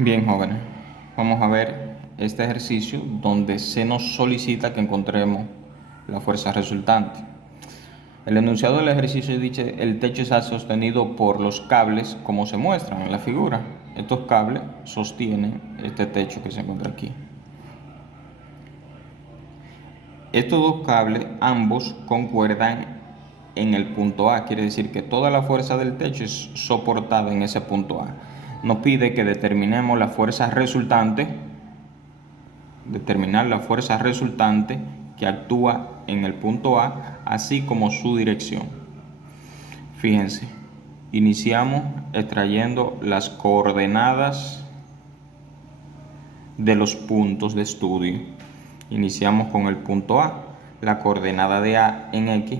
Bien, jóvenes, vamos a ver este ejercicio donde se nos solicita que encontremos la fuerza resultante. El enunciado del ejercicio dice: el techo está sostenido por los cables como se muestran en la figura. Estos cables sostienen este techo que se encuentra aquí. Estos dos cables ambos concuerdan en el punto A, quiere decir que toda la fuerza del techo es soportada en ese punto A. Nos pide que determinemos la fuerza resultante, determinar la fuerza resultante que actúa en el punto A, así como su dirección. Fíjense, iniciamos extrayendo las coordenadas de los puntos de estudio. Iniciamos con el punto A, la coordenada de A en X.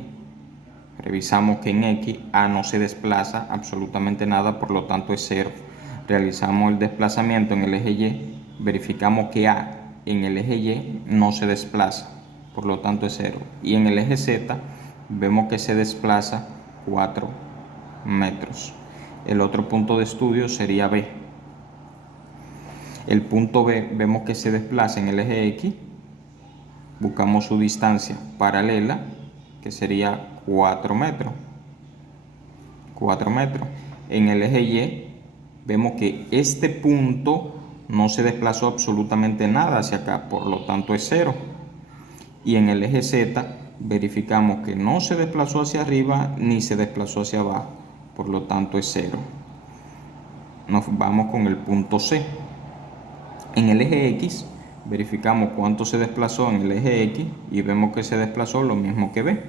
Revisamos que en X A no se desplaza absolutamente nada, por lo tanto es 0. Realizamos el desplazamiento en el eje Y, verificamos que A en el eje Y no se desplaza, por lo tanto es 0. Y en el eje Z vemos que se desplaza 4 metros. El otro punto de estudio sería B. El punto B vemos que se desplaza en el eje X, buscamos su distancia paralela, que sería 4 metros. 4 metros. En el eje Y vemos que este punto no se desplazó absolutamente nada hacia acá, por lo tanto es 0. Y en el eje Z verificamos que no se desplazó hacia arriba ni se desplazó hacia abajo, por lo tanto es 0. Nos vamos con el punto C. En el eje X verificamos cuánto se desplazó en el eje X y vemos que se desplazó lo mismo que B,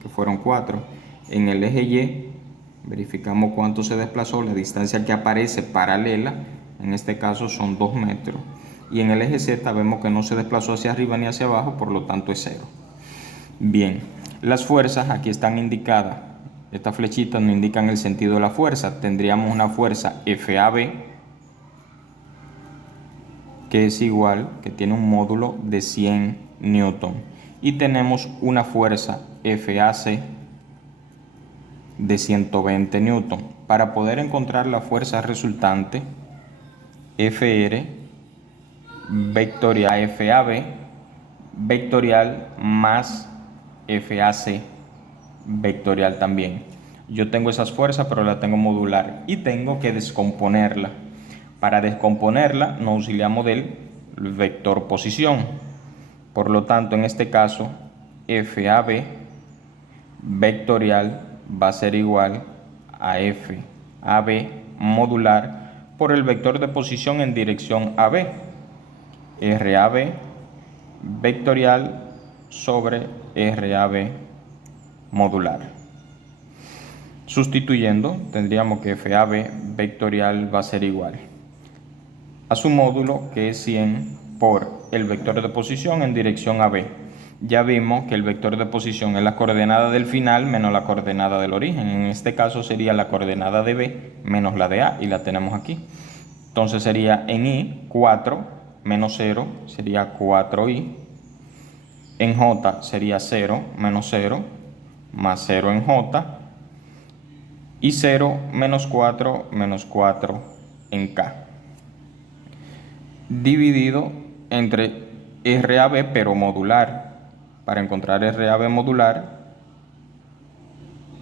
que fueron 4. En el eje Y verificamos cuánto se desplazó, la distancia que aparece paralela, en este caso son 2 metros. Y en el eje Z vemos que no se desplazó hacia arriba ni hacia abajo, por lo tanto es 0. Bien, las fuerzas aquí están indicadas. Estas flechitas nos indican el sentido de la fuerza. Tendríamos una fuerza FAB, que es igual, que tiene un módulo de 100 newton. Y tenemos una fuerza FAC de 120 newton. Para poder encontrar la fuerza resultante, FR vectorial FAB vectorial más FAC vectorial también. Yo tengo esas fuerzas, pero la tengo modular y tengo que descomponerla. Para descomponerla nos auxiliamos del vector posición. Por lo tanto, en este caso, FAB vectorial va a ser igual a FAB modular por el vector de posición en dirección AB. RAB vectorial sobre RAB modular. Sustituyendo, tendríamos que FAB vectorial va a ser igual a su módulo, que es 100 por el vector de posición en dirección AB. Ya vimos que el vector de posición es la coordenada del final menos la coordenada del origen. En este caso sería la coordenada de B menos la de A, y la tenemos aquí. Entonces sería en Y 4 menos 0 sería 4Y. En J sería 0 menos 0 más 0 en J. Y 0 menos 4 en K. Dividido entre RAB pero modular. Para encontrar RAB modular,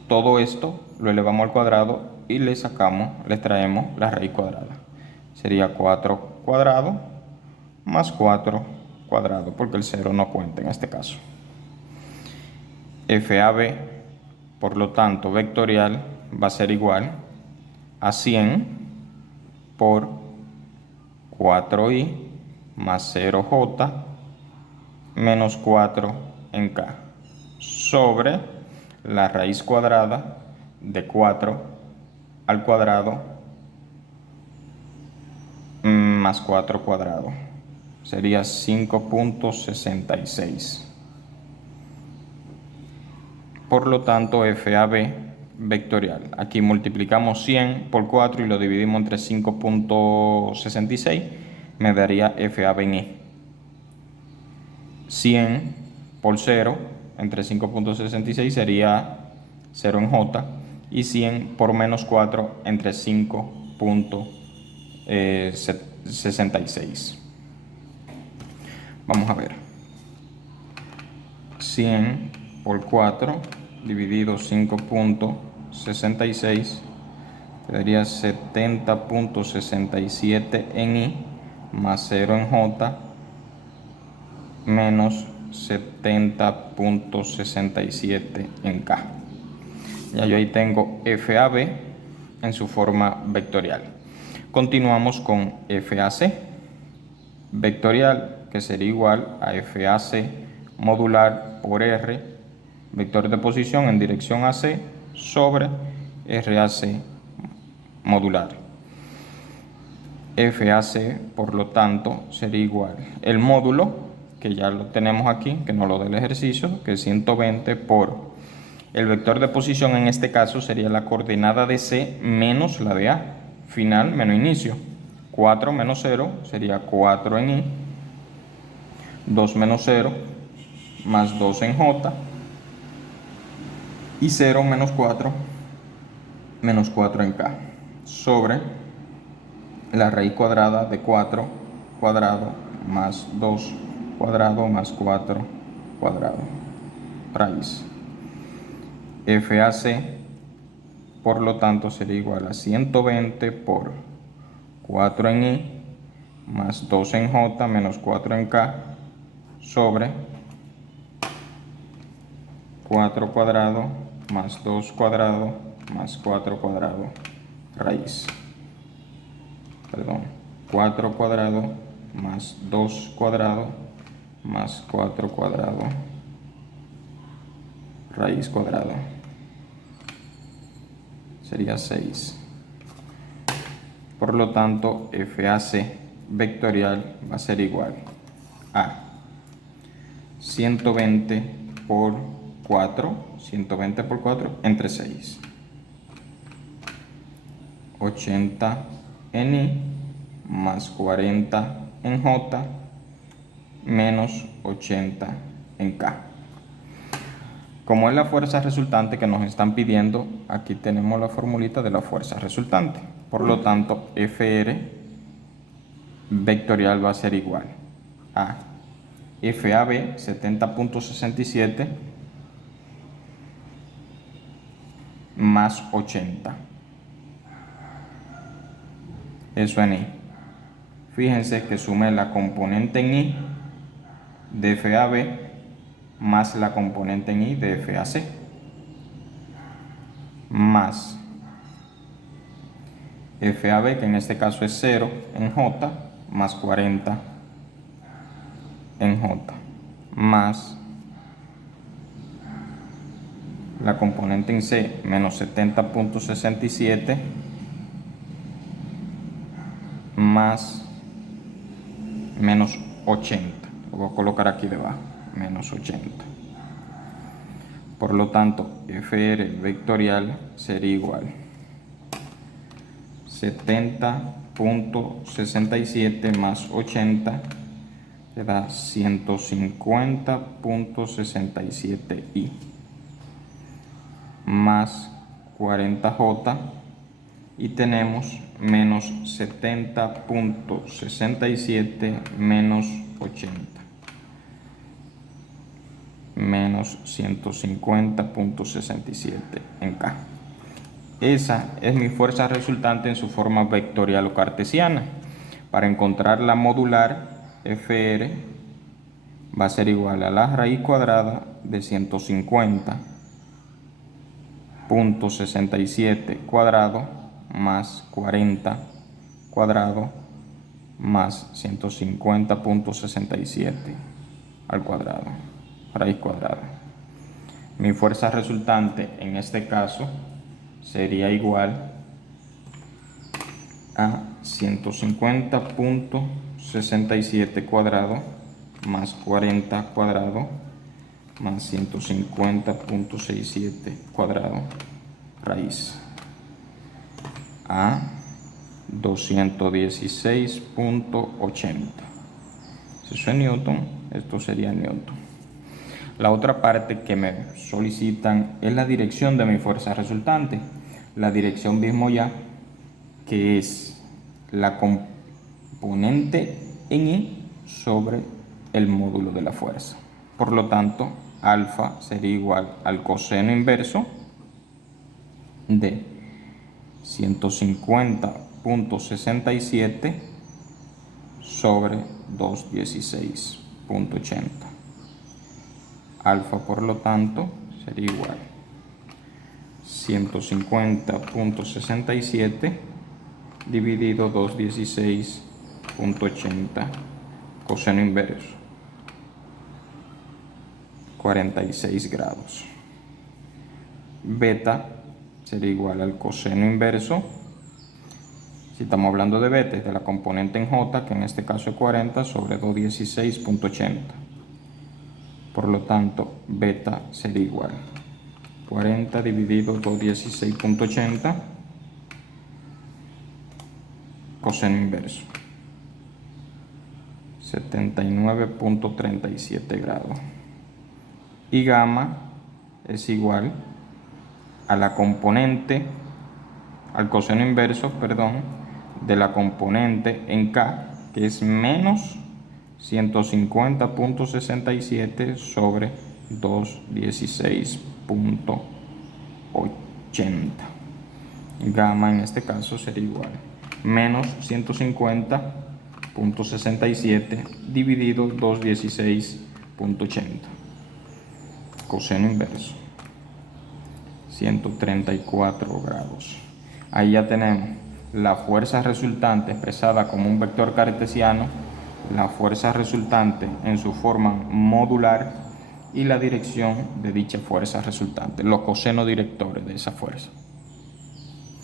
todo esto lo elevamos al cuadrado y le extraemos la raíz cuadrada. Sería 4 cuadrado más 4 cuadrado, porque el 0 no cuenta en este caso. FAB, por lo tanto, vectorial va a ser igual a 100 por 4Y más 0J menos 4 en K sobre la raíz cuadrada de 4 al cuadrado más 4 cuadrado. Sería 5.66. Por lo tanto, FAB vectorial. Aquí multiplicamos 100 por 4 y lo dividimos entre 5.66. Me daría FAB en Y. 100 por 0 entre 5.66 sería 0 en J. Y 100 por menos 4 entre 5.66 66. Vamos a ver. 100 por 4 dividido 5.66 quedaría 70.67 en I más 0 en J menos 70.67 en K. Ya yo ahí tengo FAB en su forma vectorial. Continuamos con FAC vectorial, que sería igual a FAC modular por R, vector de posición en dirección AC, sobre RAC modular. FAC, por lo tanto, sería igual el módulo, que ya lo tenemos aquí, que nos lo da el ejercicio, que es 120 por el vector de posición, en este caso sería la coordenada de C menos la de A, final menos inicio. 4 menos 0 sería 4 en I, 2 menos 0 más 2 en J, y 0 menos 4 en K, sobre la raíz cuadrada de 4 cuadrado más 2 cuadrado más 4 cuadrado, raíz. FAC, por lo tanto, sería igual a 120 por 4 en I más 2 en J menos 4 en K sobre 4 cuadrado más 2 cuadrado más 4 cuadrado, raíz. 4 cuadrado más 2 cuadrado más 4 cuadrado, raíz cuadrada. Sería 6. Por lo tanto, FAC vectorial va a ser igual a 120 por 4, 120 por 4 entre 6. 80 en I más 40 en J menos 80 en K. Como es la fuerza resultante que nos están pidiendo, aquí tenemos la formulita de la fuerza resultante. Por lo tanto, FR vectorial va a ser igual a FAB 70.67 más 80. Eso en I. Fíjense que sumé la componente en I de FAB más la componente en I de FAC más FAB, que en este caso es 0 en J, más 40 en J, más la componente en C menos 70.67 más menos 80. Lo voy a colocar aquí debajo, menos 80. Por lo tanto, FR vectorial sería igual 70.67 más 80 que da 150.67i más 40j, y tenemos menos 70.67 menos 80 menos 150.67 en K. Esa es mi fuerza resultante en su forma vectorial o cartesiana. Para encontrar la modular, FR va a ser igual a la raíz cuadrada de 150.67 cuadrado más 40 cuadrado más 150.67 al cuadrado, raíz cuadrada. Mi fuerza resultante en este caso sería igual a 150.67 cuadrado más 40 cuadrado más 150.67 cuadrado, raíz, a 216.80. Si eso es Newton, esto sería Newton. La otra parte que me solicitan es la dirección de mi fuerza resultante. La dirección mismo ya, que es la componente componente en I sobre el módulo de la fuerza. Por lo tanto, alfa sería igual al coseno inverso de 150.67 sobre 216.80. Alfa, por lo tanto, sería igual 150.67 dividido 216.80 coseno inverso, 46 grados. Beta sería igual al coseno inverso, si estamos hablando de beta, es de la componente en J, que en este caso es 40 sobre 216.80. Por lo tanto, beta sería igual 40 dividido 216.80 coseno inverso, 79.37 grados. Y gamma es igual a la componente, al coseno inverso, perdón, de la componente en K, que es menos 150.67 sobre 216.80. Gamma en este caso sería igual menos 150.67 dividido 216.80 coseno inverso, 134 grados. Ahí ya tenemos la fuerza resultante expresada como un vector cartesiano, la fuerza resultante en su forma modular y la dirección de dicha fuerza resultante, los cosenos directores de esa fuerza.